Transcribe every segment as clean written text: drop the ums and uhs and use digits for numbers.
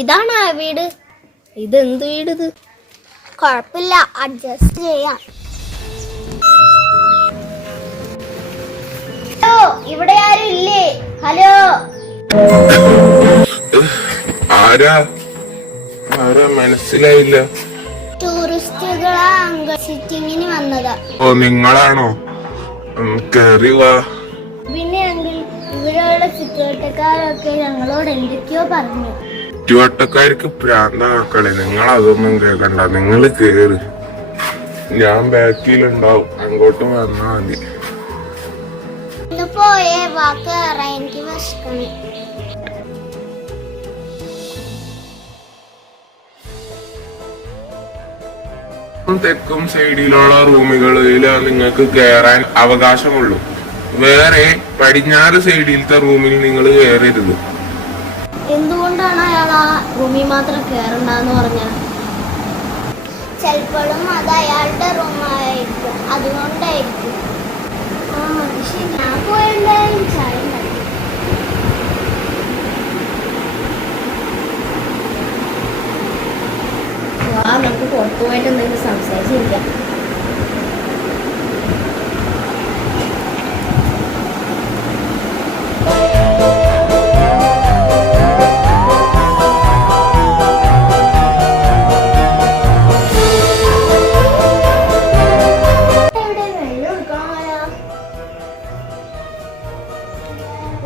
ഇതാണ് ആ വീട്. ഇതെന്ത് വീട് ഇത്? കുഴപ്പമില്ല, അഡ്ജസ്റ്റ് ചെയ്യാം. ഹലോ, ഇവിടെ ആരും ഇല്ലേ? ഹലോ, ആരാ മനസ്സിലായില്ല. ടൂറിസ്റ്റുകളാ അങ്കിൾ, സിറ്റിങ്ങിന് വന്നതാ. ഓ, നിങ്ങളാണോ? കേറി വാ. പിന്നെ അങ്കിൾ, ഇവിടെയുള്ള ചുറ്റുവട്ടക്കാരൊക്കെ ഞങ്ങളോട് എന്തൊക്കെയോ പറഞ്ഞു. ചുറ്റുവട്ടക്കാർക്ക് പ്രാന്ത മക്കളെ, നിങ്ങൾ അതൊന്നും കേൾക്കണ്ട. നിങ്ങൾ കേറ്, ഞാൻ ബാക്കിലുണ്ടാവും, അങ്ങോട്ട് വന്നാ മതി. പോയേ വാക്ക്, എനിക്ക് വിശക്കണേ. തെക്കും സൈഡിലുള്ള റൂമുകളിൽ നിങ്ങൾക്ക് കയറാൻ അവകാശമുള്ളൂ. വേറെ പടിഞ്ഞാറ് സൈഡിലത്തെ റൂമിൽ നിങ്ങൾ കയറരുത്. എന്തുകൊണ്ടാണ് അയാൾ ആ റൂമിൽ മാത്രം കയറണ്ടെന്ന് പറഞ്ഞത്? ചിലപ്പോഴും അത് അയാളുടെ റൂമായിരിക്കും, അതുകൊണ്ടായിരിക്കും. പക്ഷെ ഞാൻ പോയെന്തായാലും ചായ നമുക്ക് പുറത്തു പോയിട്ട് എന്തെങ്കിലും സംസാരിച്ചിരിക്കാം.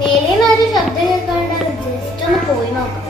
മേലിന്നൊരു ശബ്ദം കേൾക്കാണ്ട് ജസ്റ്റ് ഒന്ന് പോയി നോക്കാം.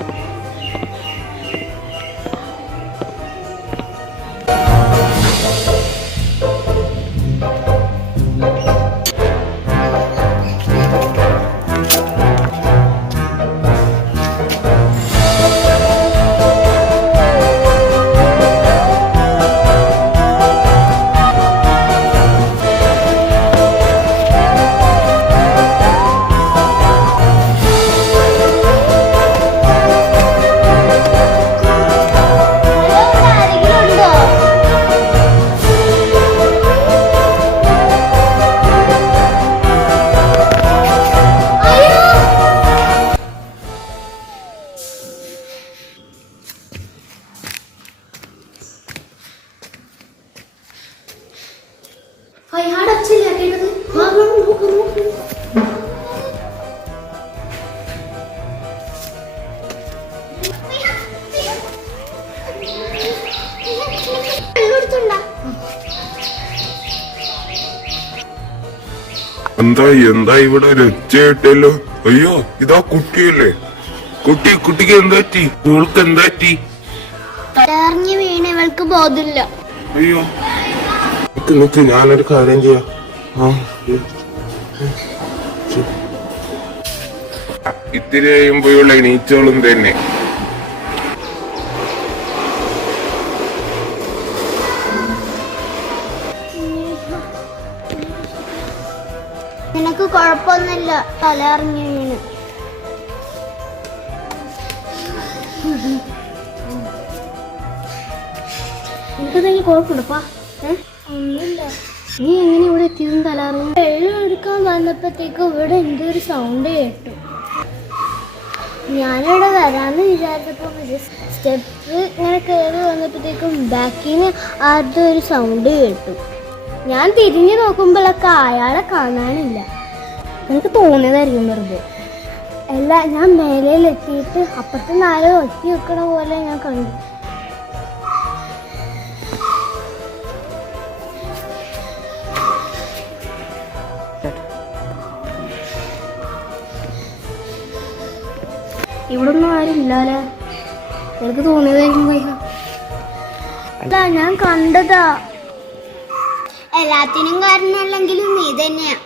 എന്താ ഇവിടെ രച്ചേട്ടല്ലോ? അയ്യോ, ഇതാ കുട്ടിയല്ലേ? കുട്ടിക്ക് എന്താ പറ്റി? ഇവൾക്ക് എന്താ പറ്റി? വീണ് ഇവൾക്ക് ബോധമില്ല. അയ്യോ, നിക്ക്, ഞാനൊരു കാര്യം ചെയ്യാം. ഇത്തിരി കഴിയുമ്പോഴുള്ള എണീച്ചോളും തന്നെ. നിനക്ക് കുഴപ്പമൊന്നുമില്ല, തലറിഞ്ഞു വീണ്. എനിക്കെന്തെങ്കിലും കുഴപ്പമുണ്ടപ്പാ? ഒന്നുമില്ല. നീ എങ്ങനെ ഇവിടെ എത്തിയതും തലറിഞ്ഞു? വെള്ളം എടുക്കാൻ വന്നപ്പോഴത്തേക്കും ഇവിടെ എന്തൊരു സൗണ്ട് കേട്ടു. ഞാനിവിടെ വരാമെന്ന് വിചാരിച്ചപ്പോൾ സ്റ്റെപ്പ് ഇങ്ങനെ കയറി വന്നപ്പോഴത്തേക്കും ബാക്കിൽ നിന്ന് ആരുടെ ഒരു സൗണ്ട് കേട്ടു. ഞാൻ തിരിഞ്ഞു നോക്കുമ്പോഴൊക്കെ അയാളെ കാണാനില്ല. എനിക്ക് തോന്നിയതായിരിക്കും വെറുതെ. അല്ല, ഞാൻ മേലയിലെത്തിയിട്ട് അപ്പുറത്തെ നാല് ഒറ്റി വെക്കണ പോലെ ഞാൻ കണ്ടു. ഇവിടെ ഒന്നും ആരും ഇല്ലാലേ. എനിക്ക് തോന്നിയതായിരിക്കും പോയി. അല്ല, ഞാൻ കണ്ടതാ. എല്ലാത്തിനും കാരണമല്ലെങ്കിലും നീ തന്നെയാ.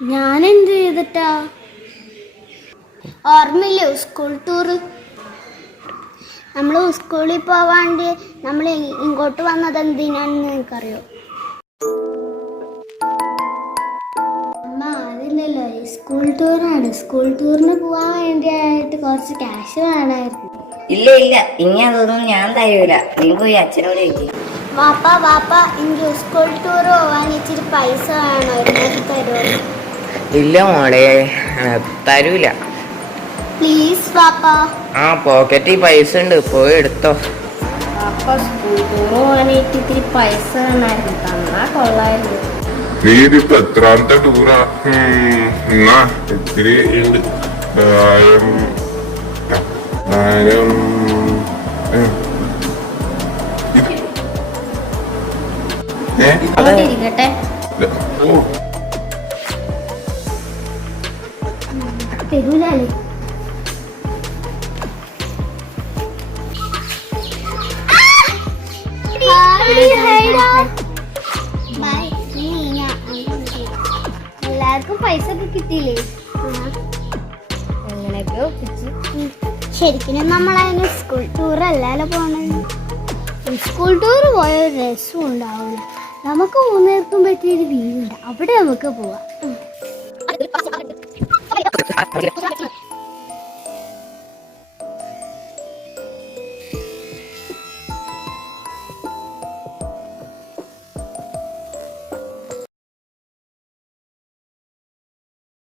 ഞാൻ എന്ത് ചെയ്തിട്ടാ? ഓർമ്മയില്ലേ സ്കൂൾ ടൂറ്? നമ്മൾ സ്കൂളിൽ പോവാണ്ട് നമ്മൾ ഇങ്ങോട്ട് വന്നത് എന്തിനാണെന്ന് നിനക്കറിയോ? അമ്മ, അതില്ലല്ലോ, സ്കൂൾ ടൂറാണ്. സ്കൂൾ ടൂറിന് പോവാൻ വേണ്ടിയായിട്ട് കുറച്ച് ക്യാഷ് വേണമായിരുന്നു. ഇല്ല, ഇനി അതൊന്നും ഞാൻ തരൂല. നീ പോയി അച്ഛനോട് ചോദിക്കും. വാപ്പ, എനിക്ക് സ്കൂൾ ടൂർ പോവാൻ ഇച്ചിരി പൈസ വേണമായിരുന്നു, തരുമോ? ഇല്ല മോളെ, തരൂല. പ്ലീസ് വാപ്പ. ആ പോക്കറ്റിൽ പൈസ ഉണ്ട്, പോയി എടുത്തോ. അപ്പൊ സ്കൂൾ ടൂർ പോകാനായിട്ട് ഇത്തിരി പൈസ തന്നായിരുന്നു, തന്നാ കൊള്ളായിരുന്നു. നീ ഇതിപ്പോ എത്രാമത്തെ ടൂറാ? എന്നാ ഇത്തിരി ഉണ്ട്. 1000 അങ്ങോട്ട് ഇരിക്കട്ടെ. ഓ തരൂലേ? എല്ലാവർക്കും പൈസ ഒക്കെ കിട്ടിയില്ലേ? എങ്ങനെയൊക്കെ ഒപ്പിച്ച്. ശരിക്കും നമ്മളതിന് സ്കൂൾ ടൂർ അല്ലല്ലോ പോണത്. സ്കൂൾ ടൂർ പോയ ഒരു രസം ഉണ്ടാവില്ല. നമുക്ക് മൂന്നേർക്കും പറ്റിയൊരു വീടുണ്ട്, അവിടെ നമുക്ക് പോവാം.